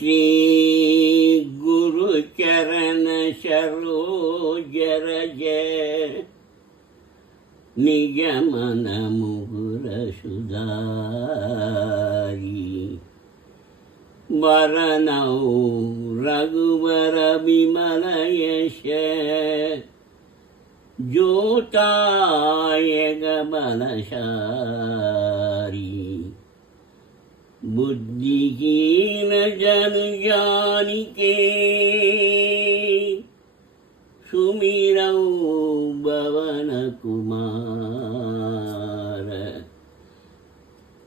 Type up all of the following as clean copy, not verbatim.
श्री गुरु चरण सरोज रज निज मन मुकुर सुधारी वरनौ रघुवर विमल यश जोतायक बलशारी बुद्धिहीन जन जानिके सुमिरौ भवन कुमार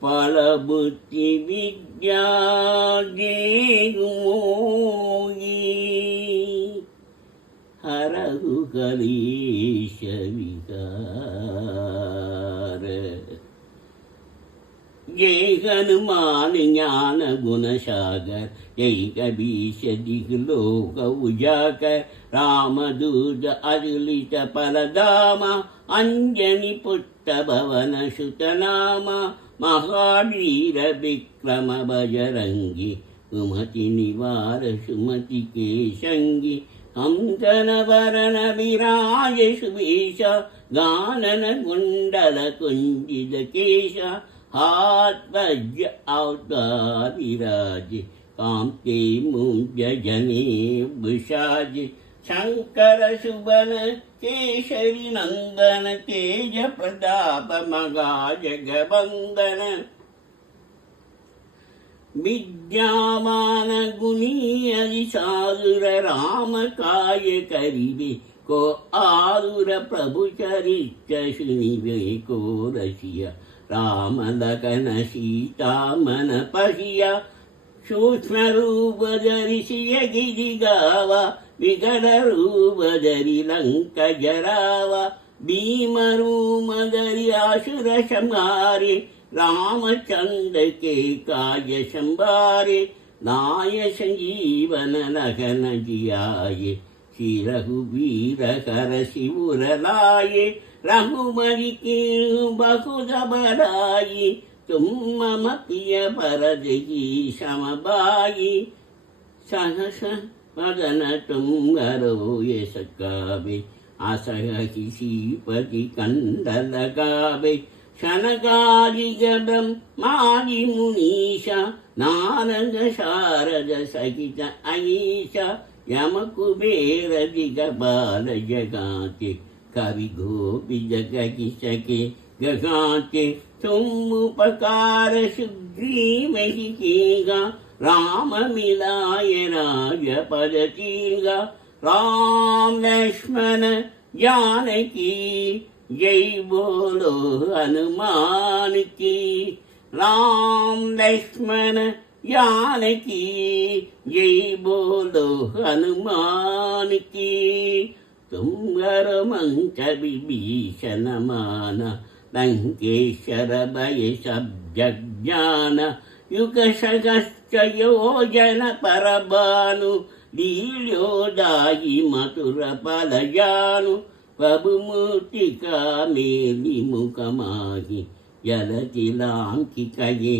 फल बुद्धि विद्या देहु मोही हरहु कलेश विकार। जय हनुमान ज्ञान गुण सागर जय कबीर दिग्लोक उजागर रामदूत अतुलित फलधामा अंजनी पुत्र भवन सुत नामा महावीर विक्रम बजरंगी कुमति निवार सुमति के संगी कंचन वरण विराज सुवेश गानन कुंडल कुंजित केश हाथ वज्र अवतार विराजे कांते मुंज जने भूषाज शंकर सुबन केशरी नंदन तेज प्रताप मगा जगबंदन विद्यावान गुणी अति साधुर राम काय करिबे को आदुर प्रभु चरित्र सुनिबे को रसिया राम लखन सीता मन पहिया सूक्ष्म रूप धरि सिय गिरि गावा विकट रूप धरि लंक जरावा भीम रूप धरि असुर संहारे रामचंद्र के काज संभारे नाय संजीवन लखन जियाये श्री रघुवीर कर शिवर लाये रघुमणि के बहुध बड़ाई तुम मम प्रिय भरत जी समबाई सहस वदन तुम करो ये सकावे आशय किसी पति कंद लगावे शनकादिक ब्रह्मादि मुनीषा नारद शारद सहित अनीशा यम कुबेर दिगपाल जगाते कवि गोपी जग किसके गगाते तुम उपकार सुग्रीव ही कीगा राम मिलाय राज पद तीगा राम लक्ष्मण जानकी जय बोलो हनुमान की राम लक्ष्मण जानकी जय बोलो हनुमान की तुम मंच विभीषण माना लंकेश्वर भय सब जग जाना युग सहस्र योजन परभानु लील्योदायि मधुर फल जानु प्रभु मूर्तिका मेली मुखमागी जलति लांकिकये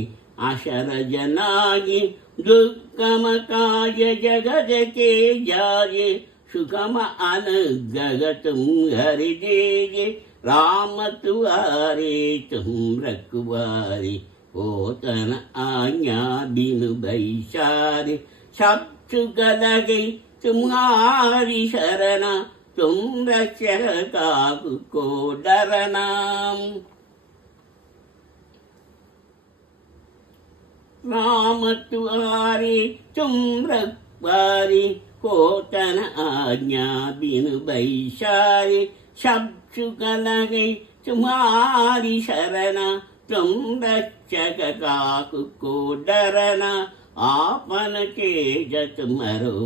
आशर जनागे दुःखम काज जगत के जाये सुखम अनुग्रह तुम हरि देजे राम तुआरे तुम रखवारे होतन आज्ञा बिनु बैसारे सब सुख लगे तुम्हारी शरणा तुम रक्षक काहू को डरना। राम तुआरे तुम रखवारे होतन आज्ञा बिनु बैसारे सब सुख लगे तुम्हारी शरणा तुम रक्षक काहू को डरना। आपन तेज तुमरो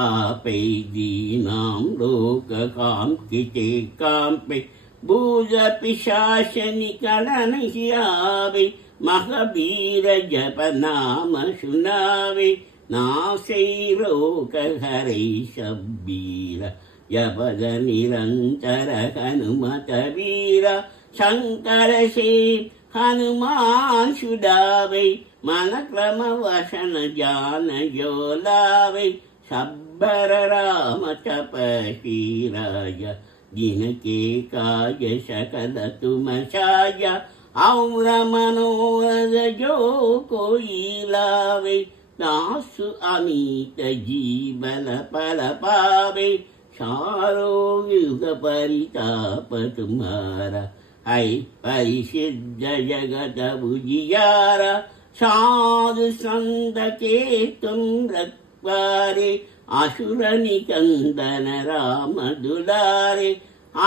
आपै दीनां लोक कांक्षिते कांपे भूत पिशाच निकलन हियावे महावीर जप नाम सुनावे नासै रोग हरै शब्बीर जपद निरंतर हनुमत वीर शंकर से हनुमान छुड़ावे मनक्रम वसन जान जो लावे सब्बर राम तपशीराय जिनके काज सकल तुम साया और मनोरथ जो कोई लावे दासु अमित जीवन पल पावे सारो युग परिताप तुम्हारा है परिसिद्ध जगत बुझियारा साधु संत के तुम रखवारे असुर निकंदन राम दुलारे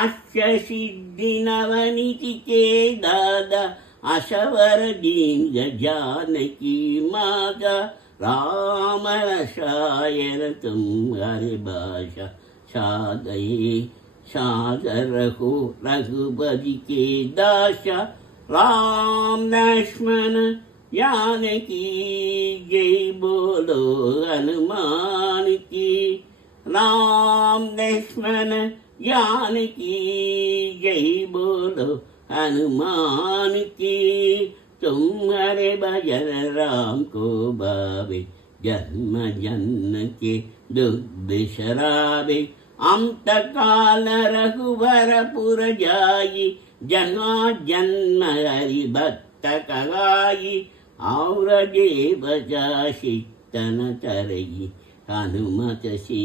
अष्ट सिद्धि नवनीति के दादा असवर दीन जानकी माता राम रसायन तुम्हारे भाषा सादये सादर हो रघुपति के दासा राम लक्ष्मण जानकी जय बोलो हनुमान की राम लक्ष्मण जानकी जय बोलो हनुमान की तुम्हारे भजन राम को भावे जन्म जन्म के दुख बिसरावे अंत काल रघुवर पुर जाई जना जन्म हरि भक्त कगाई और देव शीतन तरई हनुमत से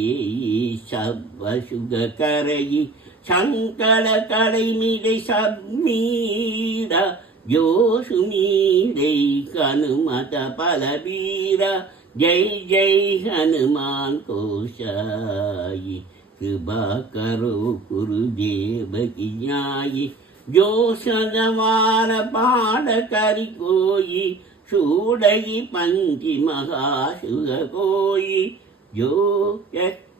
सब सुग करई शंकर कड़ई मिले सब मीरा जो सुमीरे हनुमत पल बीरा जय जय हनुमान को साई कृपा करो गुरुदेव की न्यायी जो सजवार पाठ करि कोई सूडई पंचि महासुर कोई जो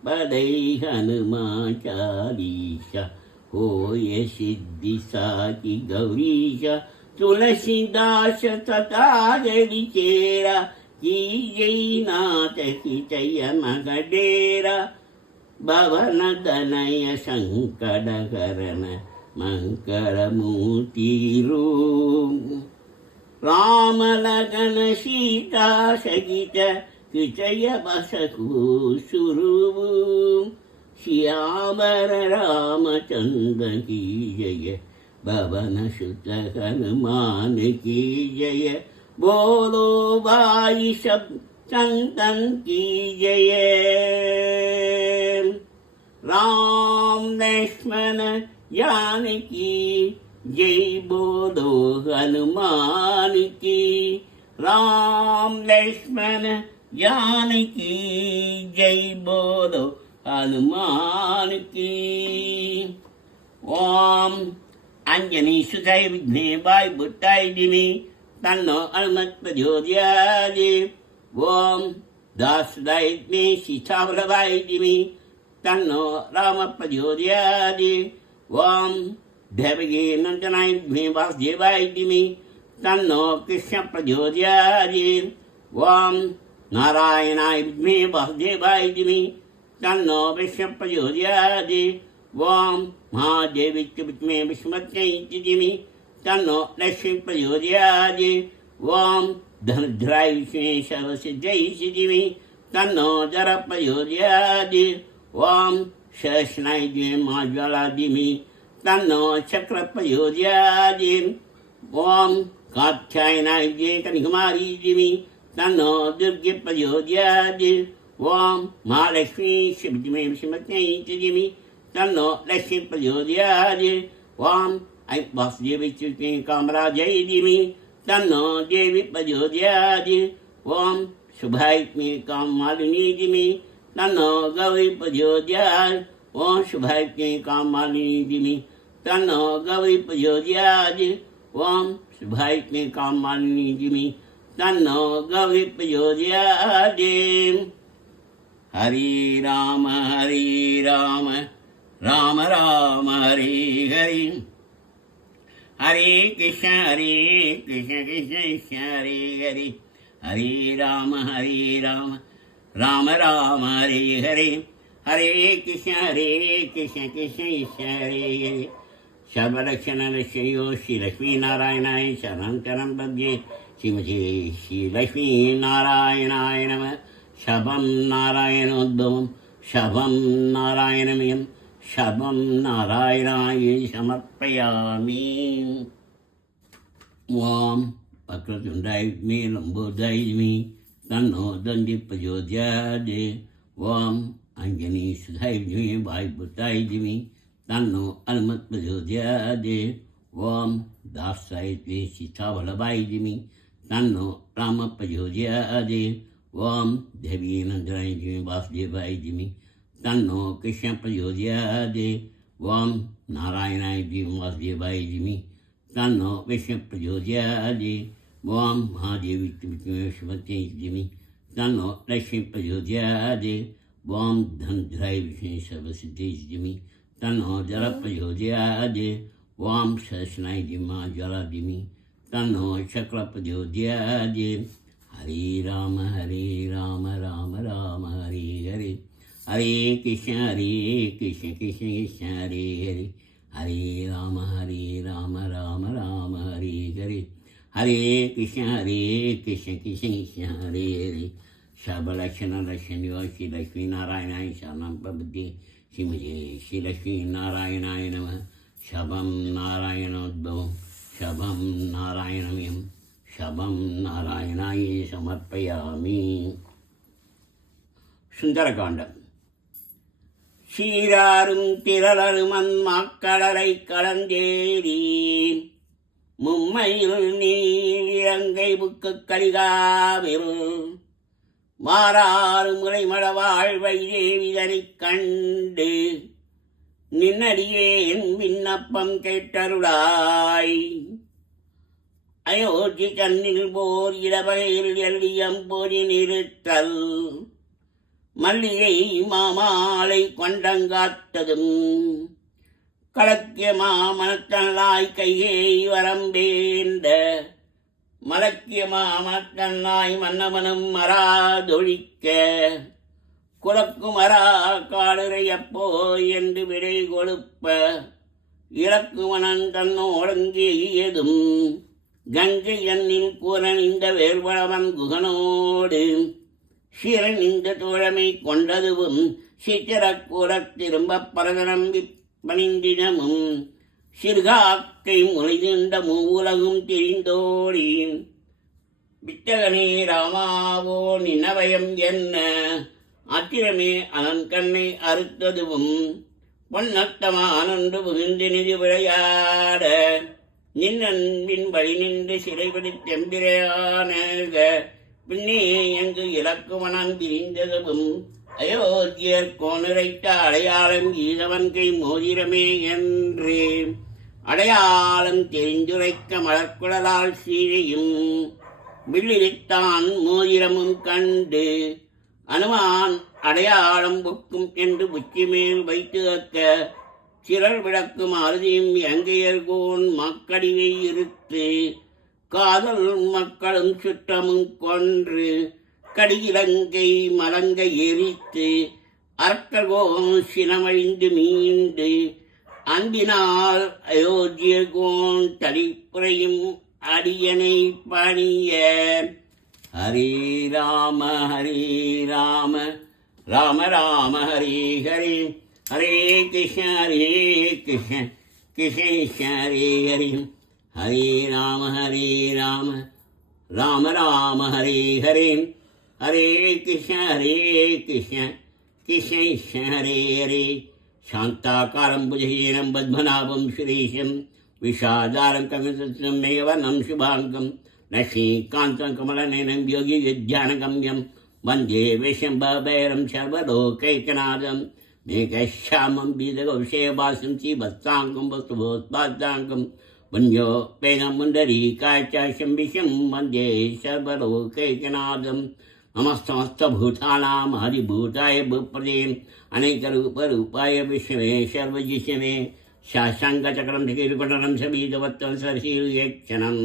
पढ़ई हनुमान चालीसा होय सिद्धि साकी गौरीशा तुलसीदास तथा जरी चेरा की जय नाथ की जय मगडेरा भवन दनय संकट करन मंकर मूर्ति रूप राम लगन सीता सहित किचय बसकु सुरूप श्यामर रामचंद्र की जय भवन सुत हनुमान की जय बोलो भाई सब संतन की जय राम लक्ष्मण जानकी जय बोलो हनुमान की राम लक्ष्मण जानकी जय बोलो हनुमान की ओम अंजनी सुताय विघ्ने वाय भुट्टाय दिमि तन्नो हनुमत् प्रचोदयात् ओम दासुदाय विघ्ने सीतावल्लभाय दिमि तन्नो राम प्रचोदयात् ओम देवकी नंदनाय विघ्ने वासुदेवाय दिमि तन्नो कृष्ण प्रचोदयात् ओम नारायणाय विघ्ने वासुदेवाय दिमि तन्नो विष्णु प्रचोदयात् ओम महादेवी च विद्महे विष्णुपत्न्यै च धीमहि तन्नो लक्ष्मी प्रचोदयात् ओम धनुर्धराय विष्णवे सर्वसिद्ध्यै च धीमहि तन्नो जर प्रचोदयात् ओम सहस्रनाय विद्महे महाज्वाला धीमहि तन्नो चक्र प्रचोदयात् ओम कात्यायनाय विद्महे कन्याकुमारी धीमहि तन्नो दुर्गे प्रचोदयात् ओम महालक्ष्मी च विद्महे विष्णुपत्न्यै च धीमहि तन्नो लक्ष्मी प्रचोदयात् ओम ऐं वासुदेवी च विद्महे कामराजै धीमहि तन्नो देवी प्रचोदयात् ओम शुभाय विद्महे काममालिनी धीमहि तन्नो गौरी प्रचोदयात् ओम शुभाय विद्महे काममालिनी धीमहि तन्नो गौरी प्रचोदयात् ओम शुभाय विद्महे काममालिनी धीमहि तन्नो गौरी प्रचोदयात् हरे राम राम राम हरे हरे हरे कृष्ण कृष्ण कृष्ण हरे हरे हरे राम राम राम हरे हरे हरे कृष्ण कृष्ण कृष्ण हरे हरे सर्वलक्षण लक्ष्यो श्री लक्ष्मी नारायणाय शरणं शरणं पद्ये श्रीमते श्रीलक्ष्मीनारायणाय नमः शभं नारायणोद्भवं शभं नारायणमयं शभं नारायणाय समर्पयामि। ॐ वक्रतुण्डाय विद्महे लम्बोदराय धीमहि तन्नो दन्ति प्रचोदयात्। ॐ अञ्जनीसुधाय विद्महे वायुपुत्राय धीमहि तन्नो हनुमत् प्रचोदयात्। ॐ दासाय सीतावल्लभाय धीमहि तन्नो राम प्रचोदयात्। ॐ देवी नन्दनाय धीमहि वासुदेवाय धीमहि तन्नो कृष्ण प्रचोदयात्। ॐ नारायणाय धीमहि वासुदेवाय धीमहि तन्नो विष्णु प्रचोदयात्। ॐ महादेवी विष्णुमते धीमहि तन्नो लक्ष्मी प्रचोदयात्। ॐ धनधराय विष्णु सर्वसिद्धे धीमहि तन्नो जल प्रचोदयात्। ॐ सहस्रनाय धीमहि ज्वाला धीमहि तन्नो चक्र प्रचोदयात्। हरे राम राम राम हरे हरे हरे कृष्ण कृष्ण कृष्ण हरे हरे हरे राम राम राम हरे हरे हरे कृष्ण कृष्ण कृष्ण हरे हरे सर्वलक्षण लक्ष्मी निवासी लक्ष्मी नारायणाय शरणं प्रपद्ये। श्रीमते श्रीलक्ष्मीनारायणाय नमः शभं नारायणोद्भवं शभं नारायणमयं शभं नारायणाय समर्पयामि। सुंदरकांडम। சீராரும் திரளருமன் மாக்கடலை கடந்தேறி மும்மையில் நீர் இலங்கை புக்கு கலிகாவில் மாறாறு முறைமடவாழ்வை தேவிதனைக் கண்டு நின்னடியே என் விண்ணப்பம் கேட்டருளாய். அயோத்தி கண்ணில் போர் இடவகையில் எல்லியம் போரி நிறுத்தல் மல்லிகை மாமாலை கொண்டங்காத்ததும் கலக்கிய மாமனத்தன்னாய் கையை வரம்பேந்த மலக்கிய மாமனத்தன்னாய் மன்னமனும் மராதொழிக்க குலக்கு மரா காடுறையப்போ என்று விடை கொழுப்ப இறக்குமனன் தன்னோடங்கேயதும் கங்கை எண்ணில் கூறனிந்த வேர்வளவன் குகனோடு சீரன் இந்த தோழமை கொண்டதுவும் சித்திரக்கூடத் திரும்ப பரதனம் பணிந்தினமும் சிறுகாக்கை முளைதிருந்த மூவுலகும் தெரிந்தோடி வித்தகனே ராமாவோ நினவயம் என்ன ஆத்திரமே அனன் கண்ணை அறுத்ததுவும் பொன்னத்தமானொன்று புகுந்து நிதி விளையாட நின்னன்பின் வழி நின்று சிறைபடி தெம்பிரையான பின்னே எங்கு இலக்குவனன் பிரிந்ததும் அயோத்தியர் கோனுரைத்த அடையாளம் ஈழவன் கை மோதிரமே என்று அடையாளம் தெரிந்துரைக்க மலர்குழலால் சீழையும் வில்லிரித்தான் மோதிரமும் கண்டு அனுமான் அடையாளம் புக்கும் என்று உச்சி மேல் வைத்து வைக்க சிறல் விளக்கும் அறுதியும் எங்கையர்கோன் மக்கடிவை இருத்து காதல் மக்களும் சுற்றமும் கொன்று கடியிலங்கை மலங்க எரித்து அரக்கர்கோன் சினமழிந்து மீண்டு அந்தினால் அயோத்தியர்கோன் தடிப்புறையும் அடியனை பணிய. ஹரே ராம ராம ராம ஹரே ஹரே ஹரே கிருஷ்ண கிருஷ்ண கிருஷ்ண ஹரே ஹரே हरे राम राम राम हरे हरे हरे कृष्ण कृष्ण कृष्ण हरे हरे शांताकारं भुजगेनं पद्मनाभं सुरेशं विषादारं कवितमेवनं शुभांगं लक्ष्मीकान्तं कमलनयनं योगिविद्यानगम्यं वन्दे विशम्भभैरं सर्वलोकैकनाथं मेघश्यामं बीजगौषेवासं श्रीवत्साङ्गं वस्तुभोत्पादाङ्गं वन्यो वेदमुण्डरीकाय च शम्भिषं वन्दे सर्वलोकैकनाथं नमस्तमस्तभूतानां हरिभूताय भूपदे अनेकरूपरूपाय विष्णवे सर्वजिष्णवे शाशाङ्गचक्रं धिकीर्कुटनं सबीजवत्तं सरसीर्यक्षणं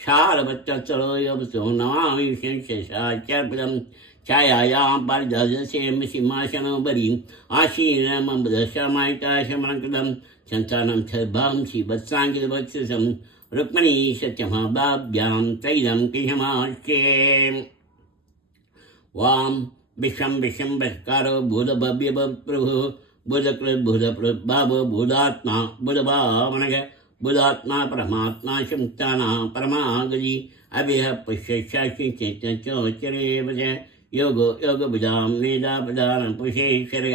शारवत्तत्सरोयवसो नमामि विष्णुशेषाचार्पदं छायायां पारिजातस्य सिंहासनोपरि आसीनमम्बुधशमायिताशमलङ्कृतं सन्तानं सर्वां श्रीवत्साङ्गितवत्ससं रुक्मिणी सत्यमाभ्यां तैलं किशमाश्चे वाम विश्वं विश्वंभस्कारो भूतभव्यप्रभु बुधकृद्बुधकृद्भाव बुधात्मा बुधभावनग बुधात्मा परमात्मा शंताना परमागजी अभिह पुष्यशाशी चेतनचोचरे वज योगो योगबुधां वेदापदान पुषेश्वर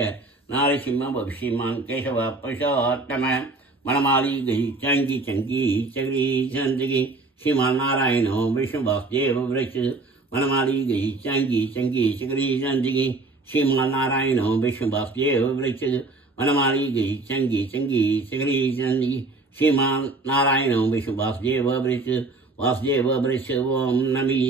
नारसिंह भविष्यमान् केशव पुरुषोत्तम मनमाली गई चंगी चंगी चगरी चंदगी श्रीमान नारायणो विष्णुवासुदेव वृक्ष मनमाली गई चंगी चंगी चगरी चंदगी श्रीमान नारायणो विष्णुवासुदेव वृक्ष मनमाली गई चंगी चंगी चगरी चंदगी श्रीमान नारायणो विष्णुवासुदेव वृक्ष वासुदेव वृक्ष ओम नमी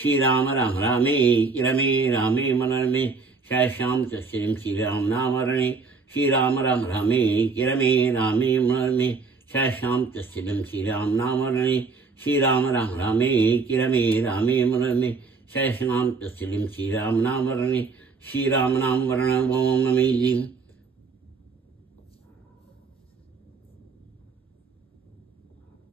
श्री राम राम रामे रमे रामे मनरमे श्याम श्री श्री राम नाम रणे श्री राम राम रामे रमे रामे मनरमे श्याम श्री श्री राम नाम रणे श्री राम राम रामे रमे रामे मनरमे श्याम श्री श्री राम नाम रणे श्री राम नाम वर्ण ओम नमी